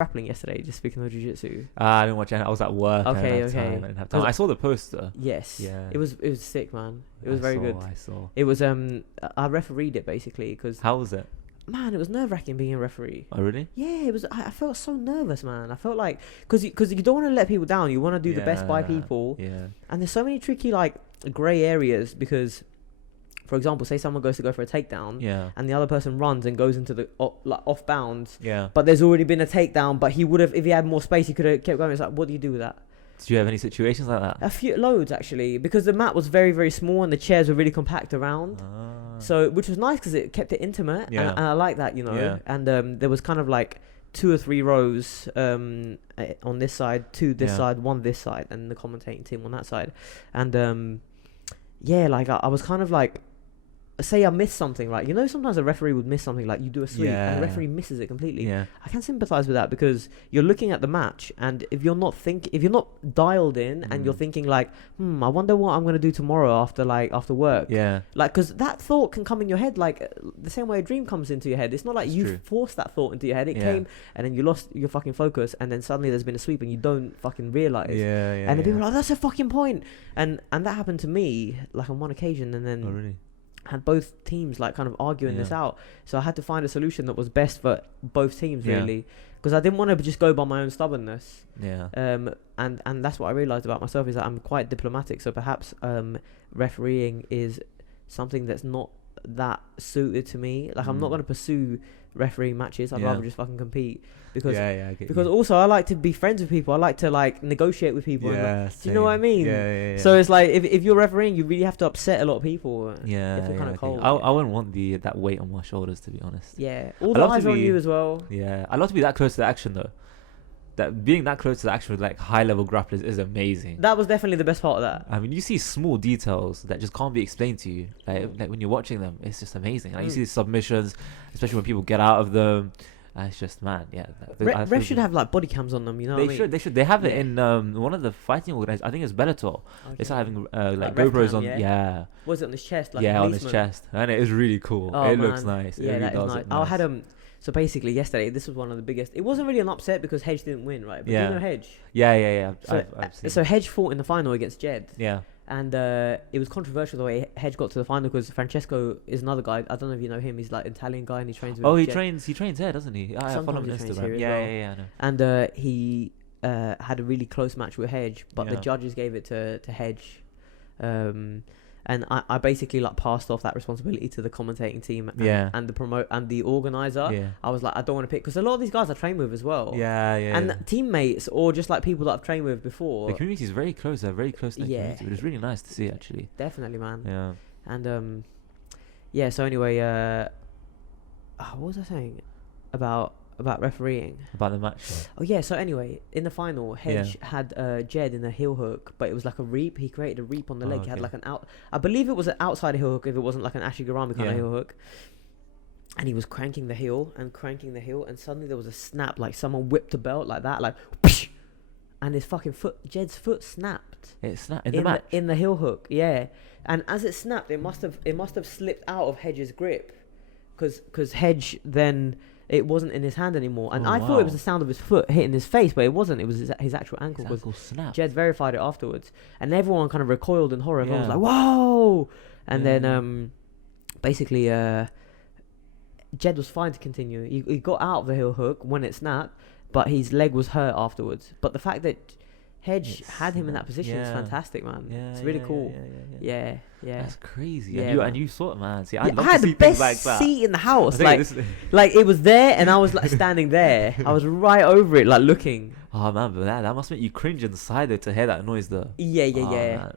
Grappling yesterday, just speaking of jiu-jitsu. I didn't watch it. I was at work. Okay, I didn't have time. I saw the poster. Yes. Yeah. It was sick, man. It was very good. I saw. It was I refereed it basically because How was it? man, it was nerve-wracking being a referee. Oh, really? Yeah, it was. I felt so nervous, man. I felt like because you don't want to let people down. You want to do the best by people. Yeah. And there's so many tricky like grey areas because, for example, say someone goes to go for a takedown. Yeah. And the other person runs and goes into the off bounds. Yeah. But there's already been a takedown. But he would have, if he had more space, he could have kept going. It's like, what do you do with that? Did you have any situations like that? A few, loads actually, because the mat was very, very small and the chairs were really compact around. So, which was nice because it kept it intimate, and I like that, you know. Yeah. And there was kind of like 2 or 3 rows on this side, 2 this side, 1 this side, and the commentating team on that side. And like I was kind of like, say I missed something, right? You know, sometimes a referee would miss something, like you do a sweep and the referee misses it completely. Yeah. I can sympathize with that because you're looking at the match, and if you're not dialed in and you're thinking like, I wonder what I'm gonna do tomorrow after work. Yeah. Like, because that thought can come in your head like the same way a dream comes into your head. It's not like you forced that thought into your head. It came, and then you lost your fucking focus, and then suddenly there's been a sweep and you don't fucking realize. And then people are like, that's a fucking point. And that happened to me like on one occasion, and then. Oh, really? Had both teams like kind of arguing this out, so I had to find a solution that was best for both teams really, because I didn't want to just go by my own stubbornness. And that's what I realized about myself, is that I'm quite diplomatic, so perhaps refereeing is something that's not that suited to me. Like I'm not going to pursue refereeing matches. I'd rather just fucking compete because also I like to be friends with people. I like to like negotiate with people. Do you know what I mean? So it's like if you're refereeing, you really have to upset a lot of people. Kind of cold. I wouldn't want that weight on my shoulders, to be honest. All the eyes are on you as well. I'd love to be that close to the action though. That being that close to the action with like high level grapplers is amazing. That was definitely the best part of that. I mean, you see small details that just can't be explained to you. Like when you're watching them, it's just amazing. Like you see the submissions, especially when people get out of them. It's just, man, Refs should have like body cams on them, you know. They should. They have it in one of the fighting organizations. I think it's Bellator. They start having like GoPros on. Was it on his chest? Like on his chest, and it is really cool. It looks nice. Yeah, that is nice. I had So basically, yesterday, this was one of the biggest. It wasn't really an upset because Hedge didn't win, right? But you know Hedge? Yeah. So Hedge fought in the final against Jed. Yeah. And it was controversial the way Hedge got to the final because Francesco is another guy. I don't know if you know him. He's like an Italian guy and he trains with Jed. He trains here, doesn't he? I follow him on Instagram. Yeah, I know. And he had a really close match with Hedge, but the judges gave it to Hedge. And I basically like passed off that responsibility to the commentating team and the organizer. I was like, I don't want to pick, because a lot of these guys I train with as well. And teammates or just like people that I've trained with before. The community is very close. They're very close to the community. It was really nice to see, actually. Definitely, man. Yeah. And so anyway, what was I saying about refereeing? About the match. Oh yeah, so anyway, in the final, Hedge had Jed in a heel hook, but it was like a reap. He created a reap on the leg. He had like an I believe it was an outside heel hook if it wasn't like an Ashigarami kind of heel hook. And he was cranking the heel, and suddenly there was a snap, like someone whipped a belt like that, like whoosh, and his fucking Jed's foot snapped. It snapped in the match? In the heel hook, yeah. And as it snapped, it must have slipped out of Hedge's grip, because Hedge then, it wasn't in his hand anymore, and I thought it was the sound of his foot hitting his face, but it wasn't. It was his actual ankle. His ankle snapped. Jed verified it afterwards, and everyone kind of recoiled in horror. Everyone was like, "Whoa!" And then basically, Jed was fine to continue. He got out of the heel hook when it snapped, but his leg was hurt afterwards. But the fact that Hedge had him in that position is fantastic, man. It's really cool. Yeah. That's crazy. Yeah, and you saw it, man. See, I had the best seat in the house. Like it was there, and I was like standing there. I was right over it, like looking. Oh man, but that must make you cringe inside though to hear that noise though. Yeah.